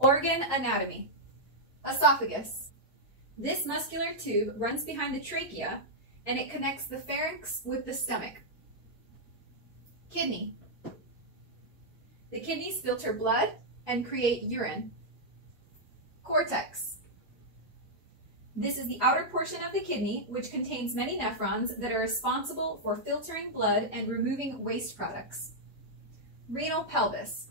Organ anatomy. Esophagus. This muscular tube runs behind the trachea and it connects the pharynx with the stomach. Kidney. The kidneys filter blood and create urine. Cortex. This is the outer portion of the kidney, which contains many nephrons that are responsible for filtering blood and removing waste products. Renal pelvis.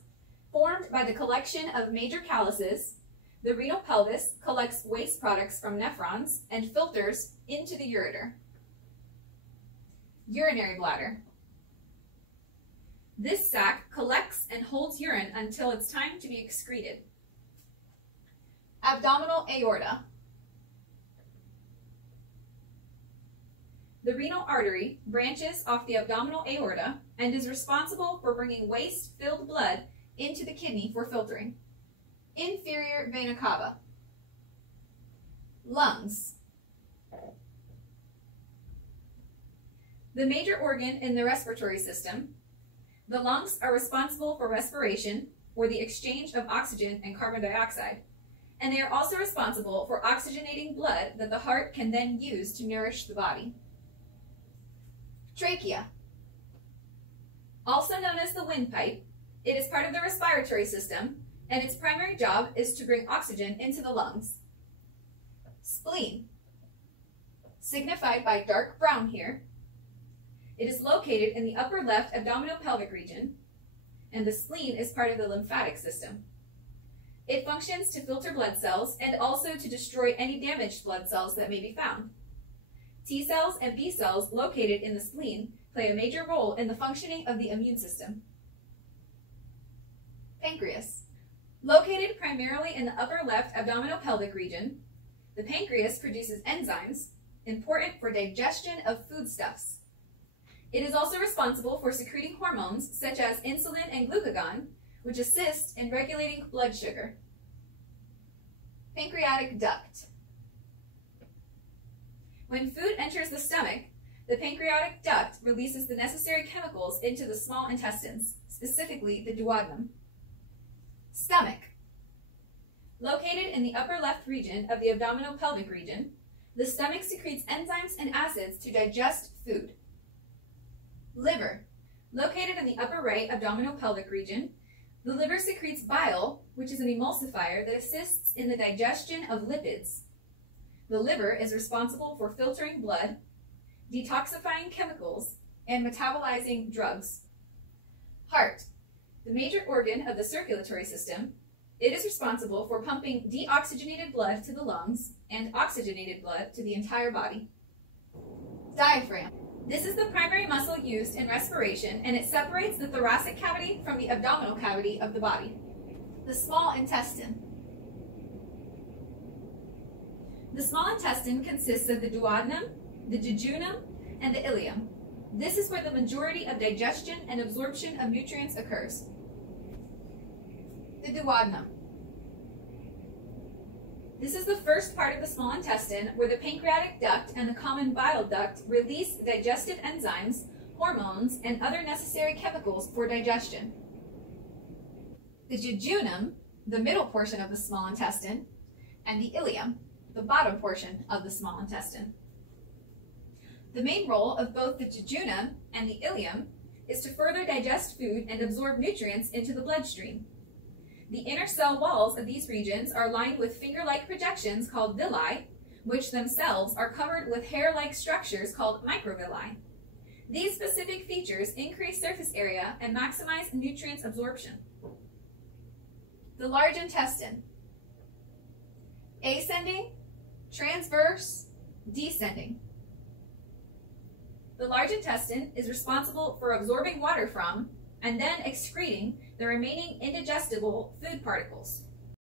Formed by the collection of major calyces, the renal pelvis collects waste products from nephrons and filters into the ureter. Urinary bladder. This sac collects and holds urine until it's time to be excreted. Abdominal aorta. The renal artery branches off the abdominal aorta and is responsible for bringing waste-filled blood into the kidney for filtering. Inferior vena cava. Lungs. The major organ in the respiratory system, the lungs are responsible for respiration, or the exchange of oxygen and carbon dioxide, and they are also responsible for oxygenating blood that the heart can then use to nourish the body. Trachea. Also known as the windpipe, it is part of the respiratory system, and its primary job is to bring oxygen into the lungs. Spleen. Signified by dark brown here. It is located in the upper left abdominopelvic region, and the spleen is part of the lymphatic system. It functions to filter blood cells and also to destroy any damaged blood cells that may be found. T cells and B cells located in the spleen play a major role in the functioning of the immune system. Pancreas. Located primarily in the upper left abdominopelvic region, the pancreas produces enzymes important for digestion of foodstuffs. It is also responsible for secreting hormones such as insulin and glucagon, which assist in regulating blood sugar. Pancreatic duct. When food enters the stomach, the pancreatic duct releases the necessary chemicals into the small intestines, specifically the duodenum. Stomach. Located in the upper left region of the abdominopelvic region, the stomach secretes enzymes and acids to digest food. Liver. Located in the upper right abdominopelvic region, the liver secretes bile, which is an emulsifier that assists in the digestion of lipids. The liver is responsible for filtering blood, detoxifying chemicals, and metabolizing drugs. Heart. The major organ of the circulatory system, it is responsible for pumping deoxygenated blood to the lungs and oxygenated blood to the entire body. Diaphragm. This is the primary muscle used in respiration, and it separates the thoracic cavity from the abdominal cavity of the body. The small intestine. The small intestine consists of the duodenum, the jejunum, and the ileum. This is where the majority of digestion and absorption of nutrients occurs. The duodenum. This is the first part of the small intestine where the pancreatic duct and the common bile duct release digestive enzymes, hormones, and other necessary chemicals for digestion. The jejunum, the middle portion of the small intestine, and the ileum, the bottom portion of the small intestine. The main role of both the jejunum and the ileum is to further digest food and absorb nutrients into the bloodstream. The inner cell walls of these regions are lined with finger-like projections called villi, which themselves are covered with hair-like structures called microvilli. These specific features increase surface area and maximize nutrient absorption. The large intestine. Ascending, transverse, descending. The large intestine is responsible for absorbing water from and then excreting the remaining indigestible food particles.